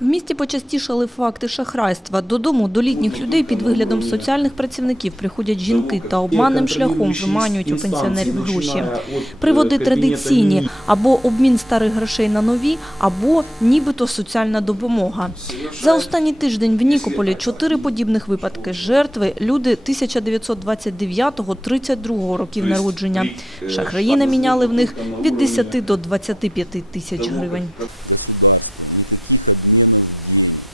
В місті почастішали факти шахрайства. Додому до літніх людей під виглядом соціальних працівників приходять жінки та обманним шляхом виманюють у пенсіонерів гроші. Приводи традиційні – або обмін старих грошей на нові, або нібито соціальна допомога. За останній тиждень в Нікополі чотири подібних випадки. Жертви – люди 1929-32 років народження. Шахраї наміняли в них від 10 до 25 тисяч гривень. Государство никаких обменов денег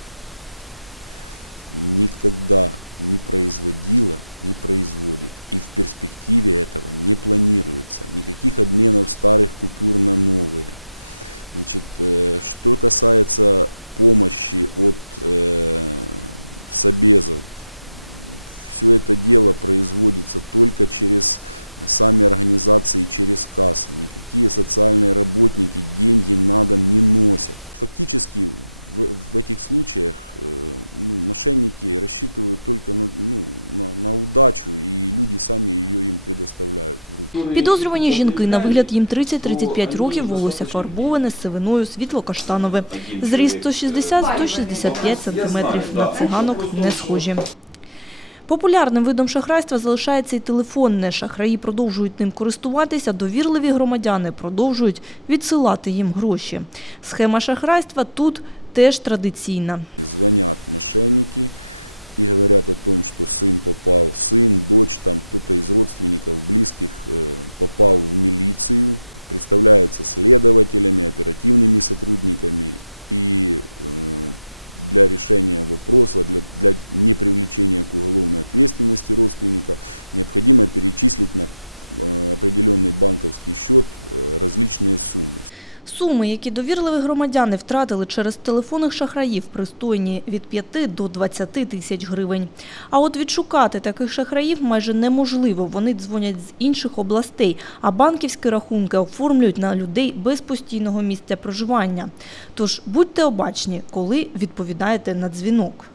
никогда не производило, не производит. И в перспективе этого не планируется. Никаких обменов старых купюр на новые. Значит, э, что касается помощи от э, собезов, все это дело производится только через сами организации, через кассы. Никакие социальные работники деньги на дом не носят. Фактически в, в этих случаях э, ну, мошенники рассчитывают только на, ну, на, на удачу, и люди сами ее им предоставляют в руки. Підозрювані жінки, на вигляд їм 30-35 років, волосся фарбоване, з сивиною, світло-каштанове. Зріст 160-165 см. На циганок не схожі. Популярним видом шахрайства залишається і телефонне. Шахраї продовжують ним користуватися, довірливі громадяни продовжують відсилати їм гроші. Схема шахрайства тут теж традиційна. Звонят мошенники и говорят о том, что сын попал, сын, дочь, там кто-то из родственников, близких э, попал в милицию, представляются следователями, оперативными сотрудниками и э, для решения вопроса, для, для непривлечения к уголовной ответственности родственника необходимо перечислить на э, определенный банковский счет э, различные суммы. Суми, які довірливі громадяни втратили через телефонних шахраїв, пристойні від 5 до 20 тисяч гривень. А от відшукати таких шахраїв майже неможливо. Вони дзвонять з інших областей, а банківські рахунки оформлюють на людей без постійного місця проживання. Тож будьте обачні, коли відповідаєте на дзвінок.